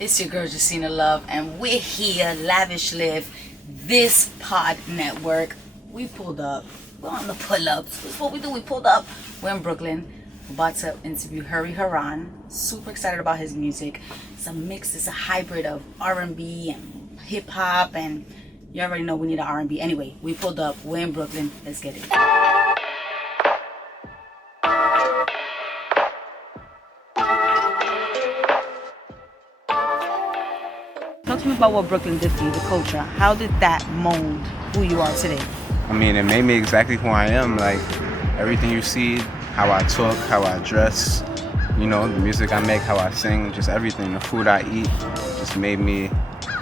It's your girl Jacina Love, and we're here, Lavish Live, this pod network. We pulled up. We're on the pull-ups. That's what we do. We pulled up. We're in Brooklyn. We're about to interview Hurri Haran. Super excited about his music. It's a mix. It's a hybrid of R&B and hip-hop, and you already know we need an R&B. Anyway, we pulled up. We're in Brooklyn. Let's get it. Talk to me about what Brooklyn did for you, the culture. How did that mold who you are today? I mean, it made me exactly who I am. Like, everything you see, how I talk, how I dress, you know, the music I make, how I sing, just everything. The food I eat just made me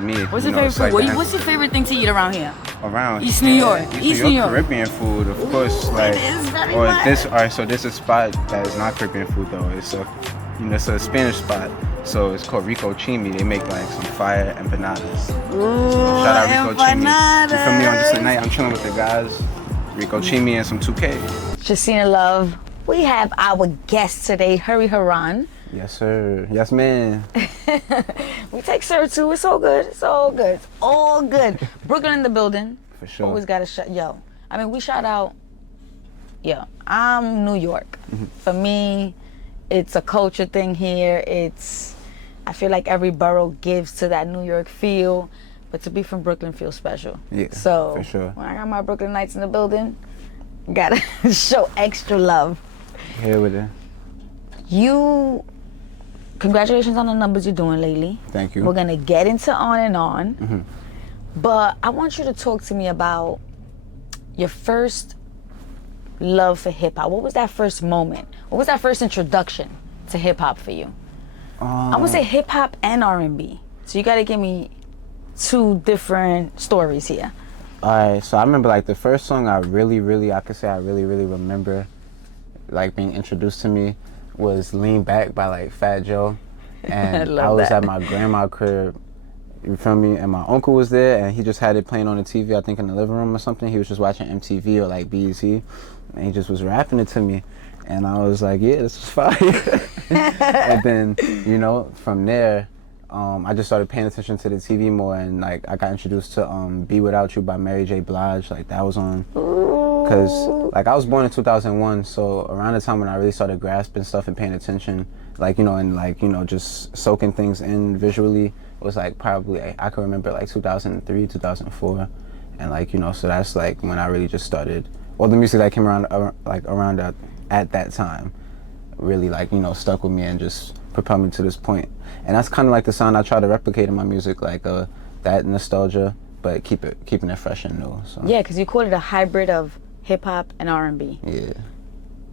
me. What's your favorite food? Like what's your favorite thing to eat around here? Around East New York. East New York. Caribbean food, of course. Like, it is very or much. this. All right, so this is a spot that is not Caribbean food though. It's a, you know, it's a Spanish spot. So it's called Rico Chimi. They make like some fire empanadas. Ooh, Shout out Rico empanadas. Chimi. You feel me? On just a night, I'm chilling with the guys. Rico Chimi and some 2K. Jacina Love, we have our guest today, Hurri Haran. Yes, sir. Yes, man. We take sir too. It's all good. It's all good. It's all good. Brooklyn in the building. For sure. Always got to shout. Yo, I mean, we shout out. Yo, I'm New York. For me, it's a culture thing here. I feel like every borough gives to that New York feel, but to be from Brooklyn feels special. Yeah, so for sure. When I got my Brooklyn Nights in the building, gotta show extra love. Here with it. Congratulations on the numbers you're doing lately. Thank you. We're gonna get into on and on, but I want you to talk to me about your first love for hip hop. What was that first moment? What was that first introduction to hip hop for you? I'm gonna say hip hop and R&B. So you gotta give me two different stories here. Alright, so I remember like the first song I really remember like being introduced to me was Lean Back by like Fat Joe. And I was at my grandma's crib, you feel me? And my uncle was there and he just had it playing on the TV, I think in the living room or something. He was just watching MTV or like BET and he just was rapping it to me. And I was like, yeah, this is fire. And then, you know, from there, I just started paying attention to the TV more, and like I got introduced to Be Without You by Mary J. Blige. Like that was on, cause like I was born in 2001, so around the time when I really started grasping stuff and paying attention, like, you know, and like, you know, just soaking things in visually, was like probably, I can remember like 2003, 2004, and like, you know, so that's like when I really just started, all the music that came around at that time really, like, you know, stuck with me and just propelled me to this point. And that's kind of like the sound I try to replicate in my music, like that nostalgia, but keeping it fresh and new. So. Yeah, because you called it a hybrid of hip hop and R&B. Yeah.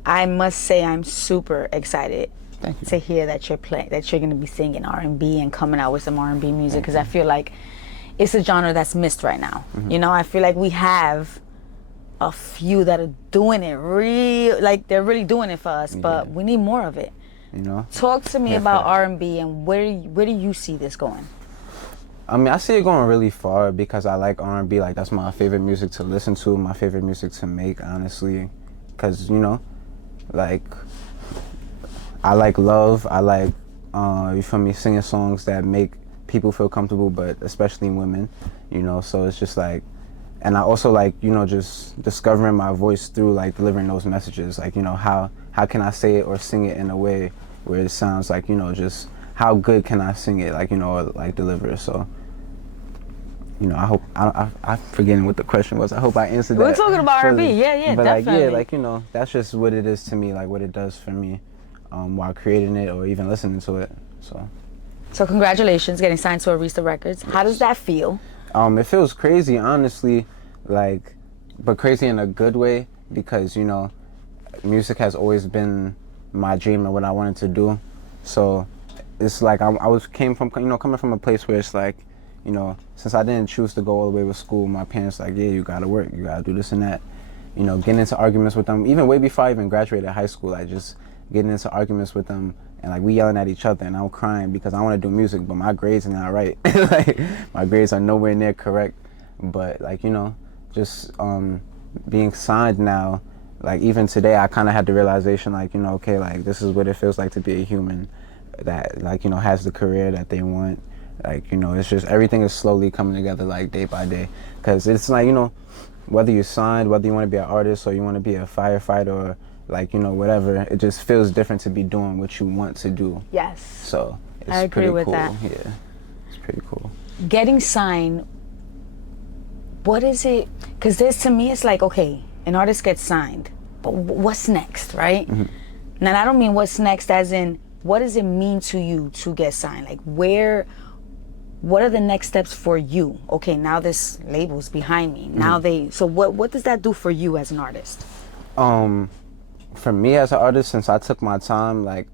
I must say I'm super excited Thank you. to hear that you're going to be singing R&B and coming out with some R&B music, because I feel like it's a genre that's missed right now. You know, I feel like we have a few that are doing it like they're really doing it for us, but we need more of it. You know? Talk to me about R&B and where do you see this going? I mean, I see it going really far because I like R&B. Like, that's my favorite music to listen to, my favorite music to make, honestly. Because, you know, like, I like love. I like, you feel me, singing songs that make people feel comfortable, but especially women, you know? So it's just like, and I also like, you know, just discovering my voice through like delivering those messages. Like, you know, how can I say it or sing it in a way where it sounds like, you know, just how good can I sing it, like, you know, or like deliver it. So, you know, I hope, I'm forgetting what the question was. I hope I answered that. We're talking about R&B, fully. yeah, but definitely. Like, yeah, like, you know, that's just what it is to me, like what it does for me while creating it or even listening to it, So congratulations, getting signed to Arista Records. How does that feel? It feels crazy, honestly, like, but crazy in a good way, because, you know, music has always been my dream and what I wanted to do. So it's like coming from a place where it's like, you know, since I didn't choose to go all the way with school, my parents like, yeah, you gotta work, you gotta do this and that. You know, getting into arguments with them, even way before I even graduated high school, like just getting into arguments with them and like we yelling at each other and I'm crying because I want to do music, but my grades are not right. Like my grades are nowhere near correct. But like, you know, just being signed now, like even today I kind of had the realization, like, you know, okay, like this is what it feels like to be a human that, like, you know, has the career that they want, Like, you know, it's just everything is slowly coming together like day by day. Because it's like, you know, whether you're signed, whether you want to be an artist or you want to be a firefighter or like, you know, whatever, it just feels different to be doing what you want to do. Yes. So it's I agree pretty with cool. that. Yeah, it's pretty cool. Getting signed, what is it? Because there's, to me, it's like, okay, an artist gets signed, but what's next, right? Mm-hmm. Now, I don't mean what's next as in, what does it mean to you to get signed? Like, what are the next steps for you? Okay, now this label's behind me. Now so what does that do for you as an artist? For me as an artist, since I took my time, like,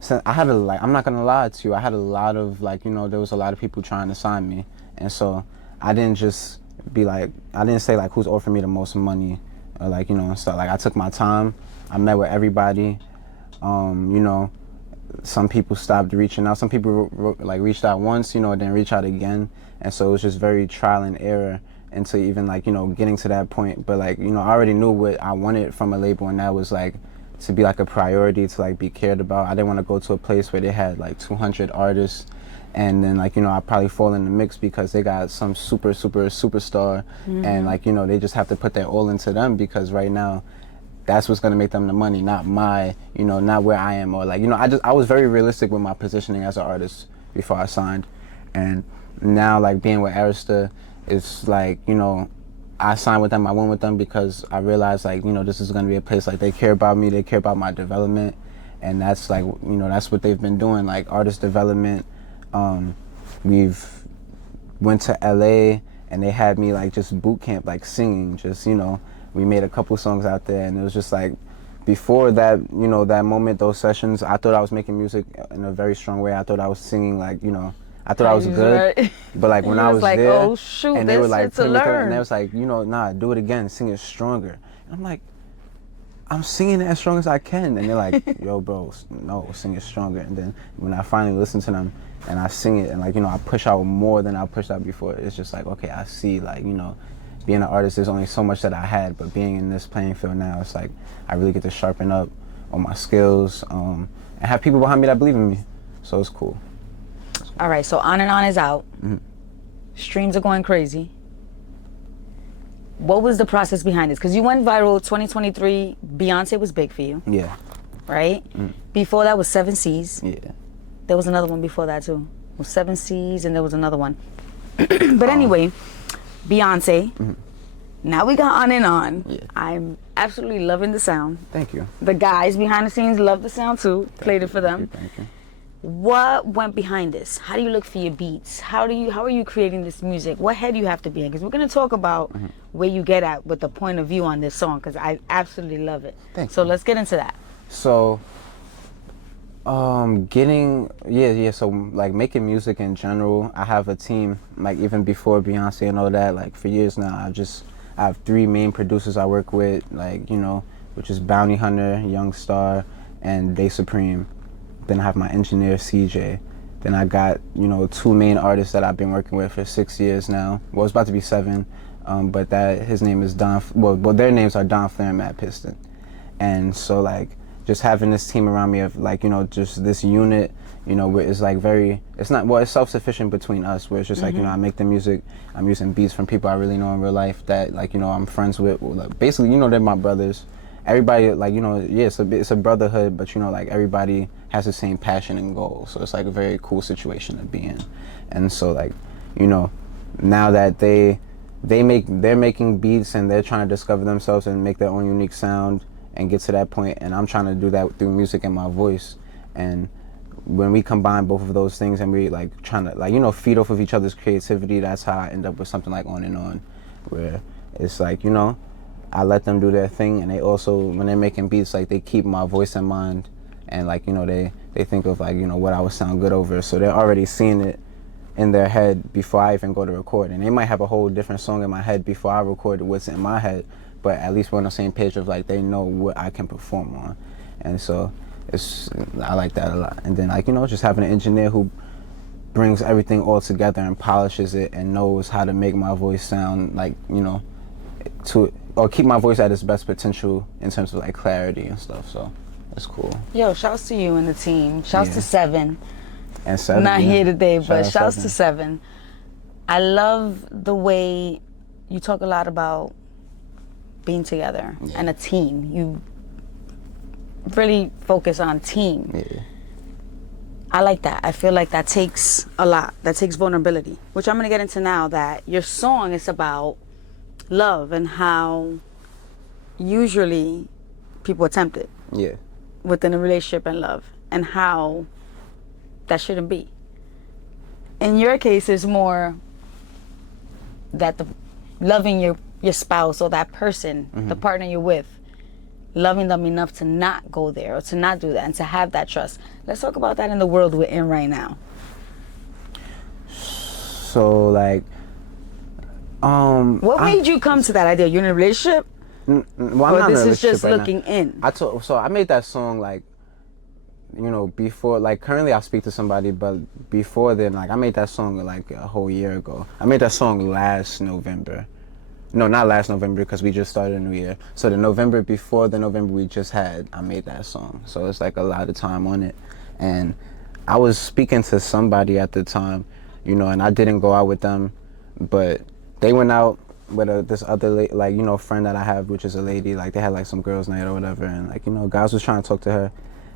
since I had I'm not gonna lie to you, I had a lot of, like, you know, there was a lot of people trying to sign me. And so I didn't just be like, I didn't say like who's offering me the most money or like, you know, so like I took my time, I met with everybody, you know, some people stopped reaching out. Some people like reached out once, you know, then reach out again. And so it was just very trial and error into even like, you know, getting to that point. But like, you know, I already knew what I wanted from a label, and that was like to be like a priority, to like be cared about. I didn't want to go to a place where they had like 200 artists and then like, you know, I probably fall in the mix because they got some superstar and like, you know, they just have to put their all into them because right now that's what's gonna make them the money, not my, you know, not where I am, or like, you know, I was very realistic with my positioning as an artist before I signed. And now like being with Arista, it's like, you know, I signed with them, I went with them because I realized like, you know, this is gonna be a place like they care about me, they care about my development, and that's like, you know, that's what they've been doing, like artist development. We've went to LA and they had me like just boot camp, like singing, just, you know, we made a couple songs out there, and it was just like, before that, you know, that moment, those sessions, I thought I was making music in a very strong way. I thought I was singing like, you know, I thought I was good, right. But like when I was like, there, oh shoot, and they were like putting me through it, and they was like, you know, nah, do it again, sing it stronger. And I'm like, I'm singing it as strong as I can, and they're like, yo, bro, no, sing it stronger. And then when I finally listen to them and I sing it, and like, you know, I push out more than I pushed out before, it's just like, okay, I see, like, you know, being an artist, there's only so much that I had, but being in this playing field now, it's like I really get to sharpen up on my skills and have people behind me that believe in me. So it's cool. All right, so On and On is out. Streams are going crazy. What was the process behind this? Because you went viral 2023. Beyonce was big for you. Yeah. Right? Before that was 7 Seas. Yeah. There was another one before that too. It was 7 Seas and there was another one. But anyway, Beyonce. Now we got On and On. Yeah. I'm absolutely loving the sound. Thank you. The guys behind the scenes love the sound too. Played it for them. Thank you. What went behind this? How do you look for your beats? How are you creating this music? What head you have to be in? Because we're gonna talk about where you get at with the point of view on this song, because I absolutely love it. Thank you. So let's get into that. So, so like making music in general, I have a team, like even before Beyonce and all that, like for years now, I have 3 main producers I work with, like, you know, which is Bounty Hunter, Young Star, and Day Supreme. Then I have my engineer, CJ. Then I got, you know, 2 main artists that I've been working with for 6 years now. Well, it's about to be 7, but his name is Don, well, their names are Don Flair and Matt Piston. And so, like, just having this team around me of, like, you know, just this unit, you know, where it's like it's self-sufficient between us, where it's just like, you know, I make the music, I'm using beats from people I really know in real life that, like, you know, I'm friends with. Like, basically, you know, they're my brothers. Everybody, like, you know, yeah, it's a brotherhood, but, you know, like, everybody has the same passion and goal. So it's like a very cool situation to be in. And so, like, you know, now that they're making beats and they're trying to discover themselves and make their own unique sound and get to that point, and I'm trying to do that through music and my voice. And when we combine both of those things and we like trying to, like, you know, feed off of each other's creativity, that's how I end up with something like On and On, where it's like, you know, I let them do their thing, and they also, when they're making beats, like, they keep my voice in mind, and, like, you know, they think of, like, you know, what I would sound good over, so they're already seeing it in their head before I even go to record. And they might have a whole different song in my head before I record what's in my head, but at least we're on the same page of, like, they know what I can perform on. And so I like that a lot. And then, like, you know, just having an engineer who brings everything all together and polishes it and knows how to make my voice sound, like, you know, or keep my voice at its best potential in terms of, like, clarity and stuff. So it's cool. Yo, shouts to you and the team. Shouts to 7. And Seven. Not here today, but Shout shouts out to Seven. I love the way you talk a lot about being together and a team. You really focus on team. Yeah. I like that. I feel like that takes a lot. That takes vulnerability, which I'm going to get into now, that your song is about love and how usually people attempt it. Yeah. Within a relationship and love, and how that shouldn't be. In your case, it's more that the loving your spouse or that person, the partner you're with, loving them enough to not go there or to not do that and to have that trust. Let's talk about that in the world we're in right now. So like, what made you come to that idea? You're in a relationship? Well, I'm or not this in a is just relationship looking right now. in? So I made that song like, you know, before, like currently I speak to somebody, but before then, like I made that song like a whole year ago. I made that song last November. No, not last November, because we just started a new year. So the November before the November we just had, I made that song. So it's like a lot of time on it. And I was speaking to somebody at the time, you know, and I didn't go out with them, but they went out with this other like, you know, friend that I have, which is a lady. Like they had like some girls night or whatever, and like, you know, guys was trying to talk to her.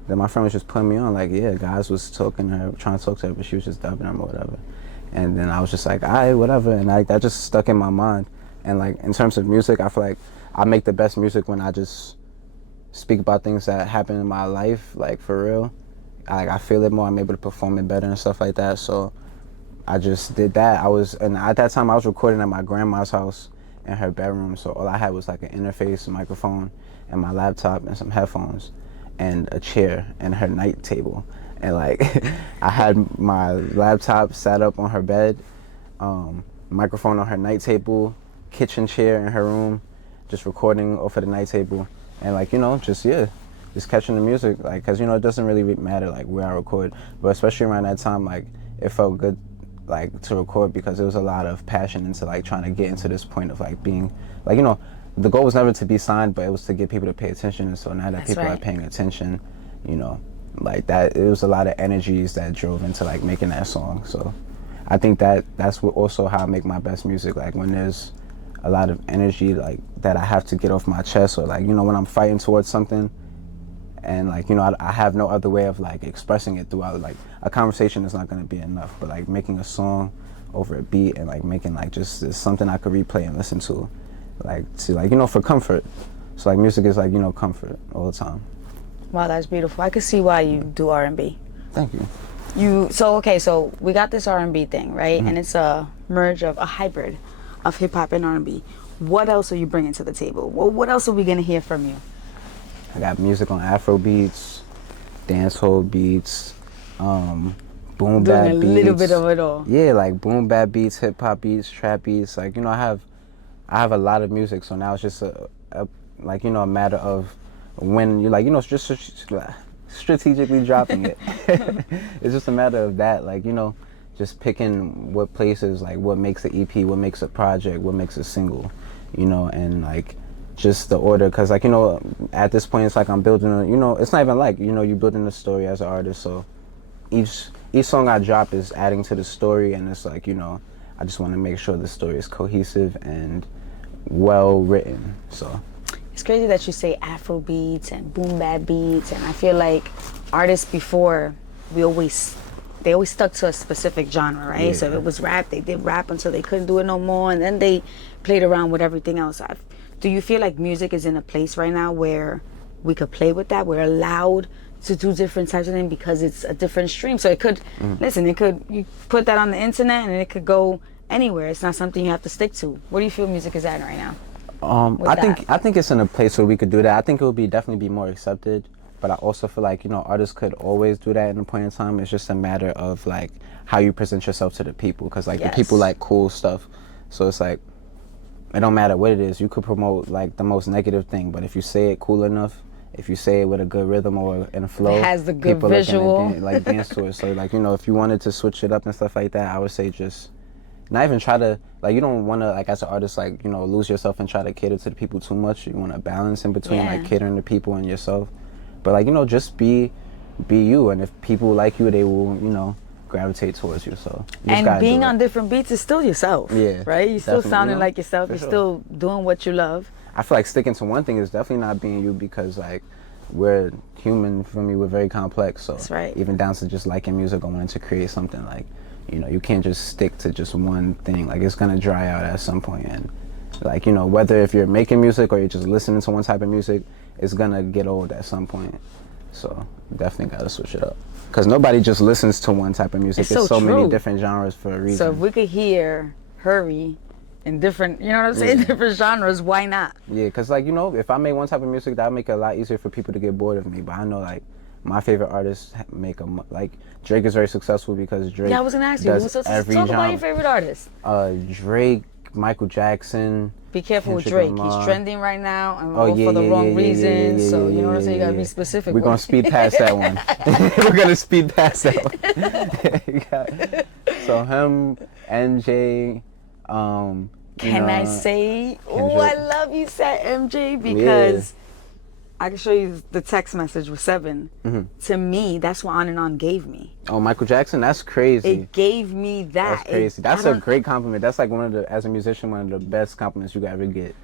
Then my friend was just putting me on, like, yeah, guys was talking to her, trying to talk to her, but she was just dubbing them or whatever. And then I was just like, all right, whatever. And like that just stuck in my mind. And like in terms of music, I feel like I make the best music when I just speak about things that happen in my life, like for real. I feel it more, I'm able to perform it better and stuff like that. So I just did that. And at that time I was recording at my grandma's house in her bedroom. So all I had was like an interface, a microphone, and my laptop and some headphones and a chair and her night table. And like I had my laptop sat up on her bed, microphone on her night table, kitchen chair in her room, just recording off of the night table, and like, you know, just catching the music, like, because, you know, it doesn't really matter like where I record, but especially around that time, like it felt good like to record because there was a lot of passion into like trying to get into this point of like being like, you know, the goal was never to be signed, but it was to get people to pay attention. And so now that people are paying attention, you know, like that, it was a lot of energies that drove into like making that song. So I think that's what also how I make my best music, like when there's a lot of energy like that I have to get off my chest, or like, you know, when I'm fighting towards something and like, you know, I have no other way of like expressing it throughout, like a conversation is not going to be enough, but like making a song over a beat and like making like just something I could replay and listen to, like you know, for comfort. So like music is like, you know, comfort all the time. Wow, that's beautiful. I could see why you do R&B. Thank you. So we got this R&B thing, right? And it's a merge of a hybrid of hip hop and R&B. What else are you bringing to the table? What else are we gonna hear from you? I got music on Afro beats, dancehall beats, boom bap beats. Doing a little bit of it all. Yeah, like boom bap beats, hip hop beats, trap beats. Like, you know, I have a lot of music, so now it's just a like, you know, a matter of when you like, you know, just strategically dropping it. It's just a matter of that, like, you know, just picking what places, like what makes an EP, what makes a project, what makes a single, you know, and like just the order, because like, you know, at this point it's like I'm building a, you know, it's not even like, you know, you're building a story as an artist, so each song I drop is adding to the story, and it's like, you know, I just want to make sure the story is cohesive and well written. So it's crazy that you say Afro beats and boom bap beats, and I feel like artists before, they always stuck to a specific genre, right? Yeah. So if it was rap, they did rap until they couldn't do it no more, and then they played around with everything else. Do you feel like music is in a place right now where we could play with that? We're allowed to do different types of things because it's a different stream. So it could, you put that on the internet and it could go anywhere. It's not something you have to stick to. Where do you feel music is at right now? I think it's in a place where we could do that. I think it would definitely be more accepted. But I also feel like, you know, artists could always do that in a point in time. It's just a matter of like how you present yourself to the people, because like the people like cool stuff. So it's like, it don't matter what it is. You could promote like the most negative thing, but if you say it cool enough, if you say it with a good rhythm or in a flow, it has the good people visual, like dance to it. So like, you know, if you wanted to switch it up and stuff like that, I would say just not even try to, like, you don't want to, like, as an artist, like, you know, lose yourself and try to cater to the people too much. You want to balance in between like catering to people and yourself. But like, you know, just be you, and if people like you, they will, you know, gravitate towards you. So you just And being do it. on different beats is still yourself. Yeah, Right? You're still definitely, sounding you know, like yourself. for You're sure. still doing what you love. I feel like sticking to one thing is definitely not being you, because like we're human. For me, we're very complex. So That's right. even down to just liking music or wanting to create something, like, you know, you can't just stick to just one thing. Like, it's gonna dry out at some point. And like, you know, whether if you're making music or you're just listening to one type of music, it's gonna get old at some point. So definitely gotta switch it up, because nobody just listens to one type of music. It's There's so so many true. different genres for a reason. So if we could hear Hurri in different, you know what I'm saying, Yeah. different genres, why not? Yeah, because like, you know, if I make one type of music, that'll make it a lot easier for people to get bored of me. But I know like my favorite artists make like Drake is very successful because Drake Yeah, I was gonna ask you. does So every talk genre. about your favorite artist. Drake, Michael Jackson. Be careful with Kendrick Drake. Lamar. He's trending right now, and Oh, all yeah, for the yeah, wrong yeah, yeah, reasons. yeah, So yeah, you know what I'm saying. You gotta yeah. be specific. We're gonna with- speed past that one. We're gonna speed past that one. So him, NJ. Can I say? Oh, I Kendrick. love you, said MJ, because I can show you the text message with 7. Mm-hmm. To me, that's what On and On gave me. Oh, Michael Jackson. That's crazy. It gave me that. That's crazy. That's I a don't- great compliment. That's like one of the, as a musician, one of the best compliments you could ever get.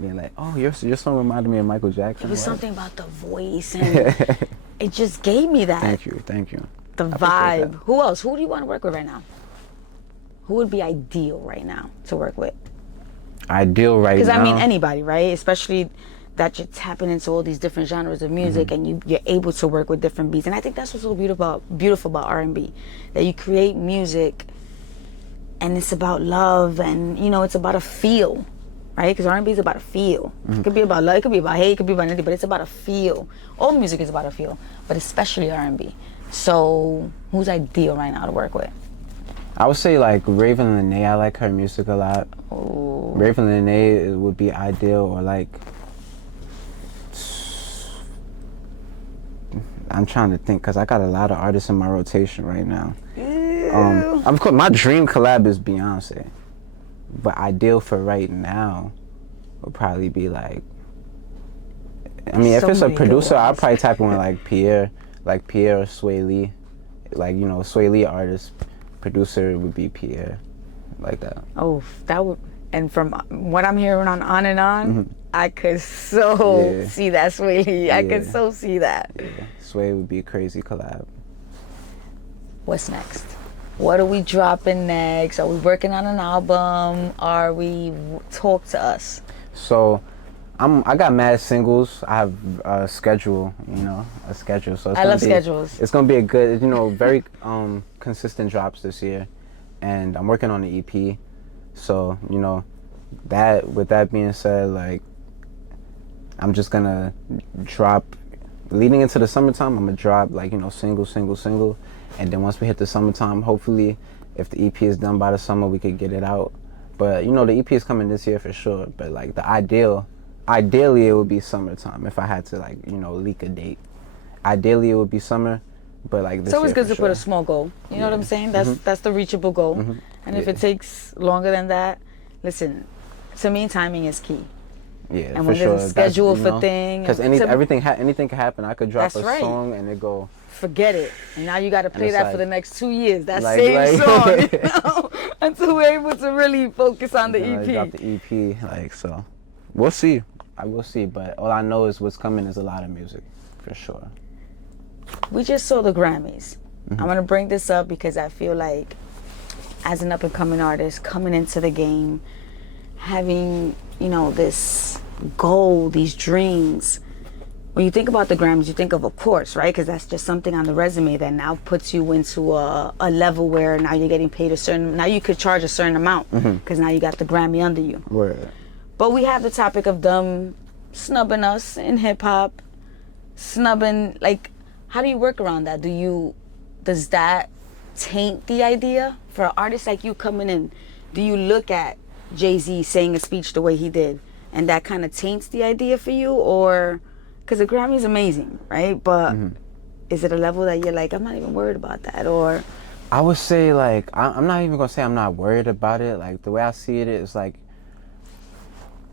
Being like, oh, your song reminded me of Michael Jackson. It was What? something about the voice, and it just gave me that. Thank you. Thank you. The appreciate vibe. that. Who else? Who do you want to work with right now? Who would be ideal right now to work with? Ideal right now. Because I mean anybody, right? Especially that you're tapping into all these different genres of music, Mm-hmm. and you're able to work with different beats. And I think that's what's so beautiful about R&B, that you create music, and it's about love, and you know, it's about a feel, right? Because R&B is about a feel. Mm-hmm. It could be about love, it could be about hate, it could be about anything, but it's about a feel. All music is about a feel, but especially R&B. So who's ideal right now to work with? I would say like Raven Lene. I like her music a lot. Oh, Raven Lene would be ideal, or like, I'm trying to think, because I got a lot of artists in my rotation right now. Of course, my dream collab is Beyonce, but ideal for right now would probably be like, I mean, if So it's a many good producer, I'll ones. probably type in like Pierre or Sway Lee. Like, you know, Sway Lee artist, producer would be Pierre, like that. oh, that would. And from what I'm hearing on and on, I could so Yeah. see that, Sway. I could Yeah. so see that. Yeah, Sway would be a crazy collab. What's next? What are we dropping next? Are we working on an album? Are we talk to us? So, I got mad singles. I have a schedule, you know, a schedule. So it's I gonna love be, schedules. It's gonna be a good, you know, very consistent drops this year, and I'm working on the EP. So, you know, that with that being said, like, I'm just gonna drop. Leading into the summertime, I'm gonna drop like, you know, single, and then once we hit the summertime, hopefully, if the EP is done by the summer, we could get it out. But you know, the EP is coming this year for sure. But like ideally, it would be summertime if I had to, like, you know, leak a date. Ideally, it would be summer, but like this It's always year good for to put sure. a small goal. You know what I'm saying? That's the reachable goal. And if Yeah. it takes longer than that, listen, to me, timing is key. Yeah, And for when sure. there's a schedule for thing, Because and to- anything can happen. I could drop That's a right. song and it go. Forget it. And now you got to play it's that like- for the next 2 years. That like- same like- song, you know, until we're able to really focus on the You know, drop EP. the EP, like, so. We'll see. I will see, but all I know is what's coming is a lot of music, for sure. We just saw the Grammys. I'm gonna bring this up because I feel like, as an up and coming artist coming into the game, having, you know, this goal, these dreams. When you think about the Grammys, you think of course, right? Because that's just something on the resume that now puts you into a level where now you're getting paid a certain. Now you could charge a certain amount because now you got the Grammy under you. Word. But we have the topic of them snubbing us in hip hop, snubbing. Like, how do you work around that? Does that taint the idea for an artist like you coming in? Do you look at Jay-Z saying a speech the way he did, and that kind of taints the idea for you, or because the Grammy is amazing, right? But is it a level that you're like, I'm not even worried about that, or? I would say, like, I'm not even gonna say I'm not worried about it. Like, the way I see it is like,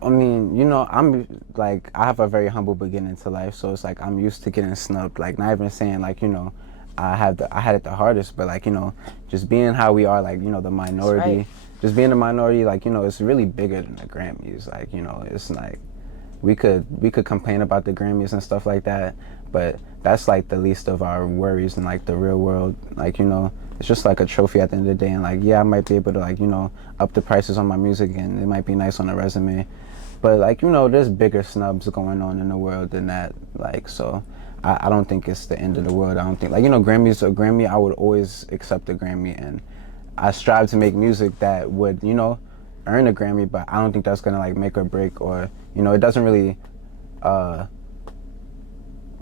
I mean, you know, I'm like, I have a very humble beginning to life, so it's like I'm used to getting snubbed. Like, not even saying like, you know, I had it the hardest, but like, you know, just being how we are, like, you know, the minority, right. just being a minority, like, you know, it's really bigger than the Grammys. Like, you know, it's like we could complain about the Grammys and stuff like that, but that's like the least of our worries in like the real world. Like, you know, it's just like a trophy at the end of the day, and like, yeah, I might be able to, like, you know, up the prices on my music and it might be nice on a resume, but like, you know, there's bigger snubs going on in the world than that. Like, so I don't think it's the end of the world. I don't think, like, you know, Grammys, a Grammy, I would always accept a Grammy, and I strive to make music that would, you know, earn a Grammy, but I don't think that's gonna like make or break, or, you know, it doesn't really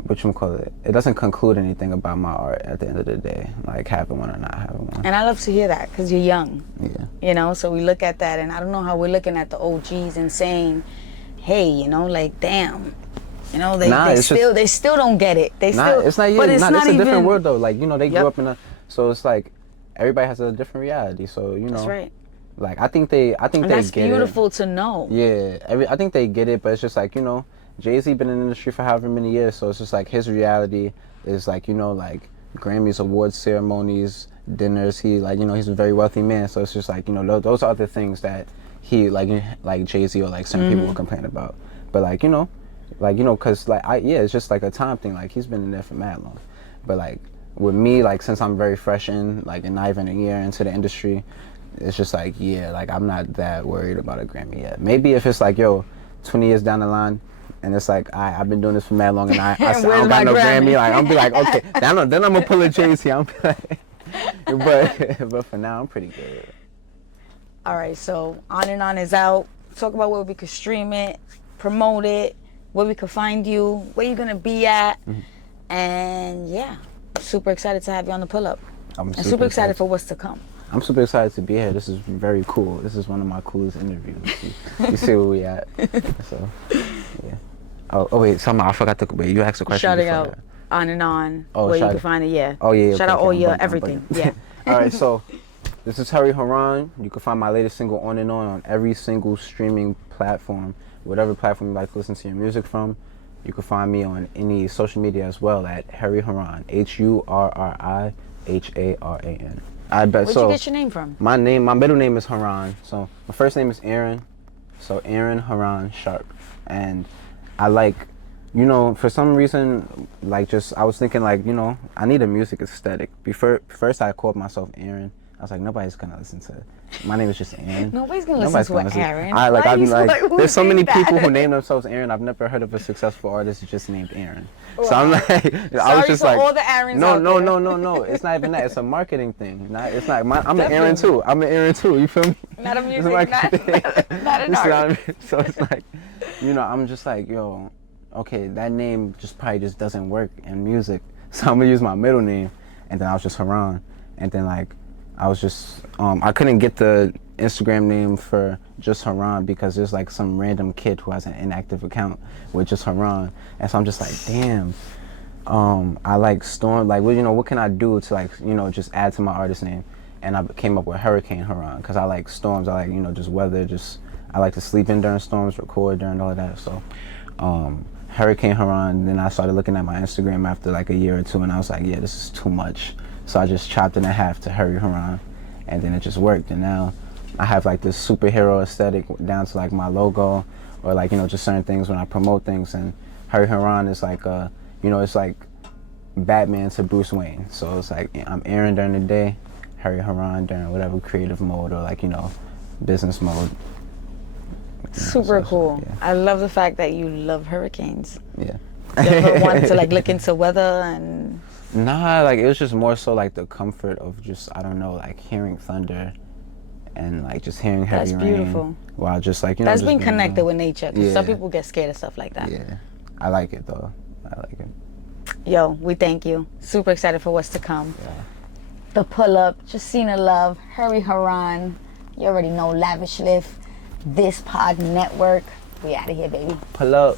it doesn't conclude anything about my art at the end of the day, like having one or not having one. And I love to hear that, because you're young. Yeah. You know, so we look at that, and I don't know how we're looking at the OGs and saying, hey, you know, like, damn, you know, they still don't get it. It's not it's a different world though. Like, you know, they grew up in a, so it's like everybody has a different reality. So, you know, That's right. Like, I think they get it. That's beautiful to know. Yeah, I think they get it, but it's just like, you know, Jay-Z been in the industry for however many years, so it's just like his reality is like, you know, like Grammys, awards ceremonies, dinners. He, like, you know, he's a very wealthy man, so it's just like, you know, those are the things that he, like Jay-Z or like certain people will complain about. But like, you know, cause like it's just like a time thing. Like, he's been in there for mad long, but like with me, like, since I'm very fresh in, like, and not even a year into the industry, it's just like, yeah, like, I'm not that worried about a Grammy yet. Maybe if it's like, yo, 20 years down the line, and it's like, I've been doing this for mad long, and I don't got no Grammy. Like, I'm be like, okay, then I'm gonna pull a Jay-Z. I'm be like, but for now, I'm pretty good. All right, so On and On is out. Talk about where we could stream it, promote it, where we could find you, where you're gonna be at, and yeah, super excited to have you on the pull-up. I'm super excited for what's to come. I'm super excited to be here. This is very cool. This is one of my coolest interviews. You see where we at. So, yeah. Oh wait, I forgot to wait. You asked a question. Shouting out On and On, where you can find it. Yeah. Oh yeah. Shout out all your everything. Yeah. All right, so this is Hurri Haran. You can find my latest single On and On every single streaming platform, whatever platform you like to listen to your music from. You can find me on any social media as well at Hurri Haran, HurriHaran. I bet. Where'd you get your name from? My middle name is Haran. So my first name is Aaron. So Aaron Haran Sharp. And I like, you know, for some reason, like, just, I was thinking, like, you know, I need a music aesthetic. First I called myself Aaron. I was like, nobody's gonna listen to it. My name is just Aaron. Nobody's gonna listen to Aaron. There's so many people who name themselves Aaron. I've never heard of a successful artist just named Aaron. Wow. So I'm like, I was just like, all the Aarons no. It's not even that. It's a marketing thing. It's not. I'm an Aaron too. You feel me? Not a music, not an art. So it's like, you know, I'm just like, yo, okay, that name probably doesn't work in music. So I'm gonna use my middle name, and then I was just Haran, and then like, I was just, I couldn't get the Instagram name for just Haran because there's like some random kid who has an inactive account with just Haran. And so I'm just like, damn, I like Storm, like, well, you know, what can I do to, like, you know, just add to my artist name? And I came up with Hurricane Haran because I like storms. I like, you know, just weather, I like to sleep in during storms, record during all of that. So Hurricane Haran, then I started looking at my Instagram after like a year or two, and I was like, yeah, this is too much. So I just chopped it in half to Hurri Haran, and then it just worked. And now I have like this superhero aesthetic down to like my logo, or like, you know, just certain things when I promote things. And Hurri Haran is like, you know, it's like Batman to Bruce Wayne. So it's like, I'm Aaron during the day, Hurri Haran during whatever creative mode or like, you know, business mode. Super cool. Yeah. I love the fact that you love hurricanes. Yeah. You ever wanted to like look into weather and... Nah, like, it was just more so like the comfort of just, I don't know, like hearing thunder and like just hearing heavy rain. That's beautiful. While just like, you know, that's being connected with nature, because some people get scared of stuff like that. Yeah, I like it though. I like it. Yo, we thank you. Super excited for what's to come. Yeah. The Pull Up, Jacina Love, Hurri Haran. You already know, Lavish Lift, This Pod Network. We out of here, baby. Pull up.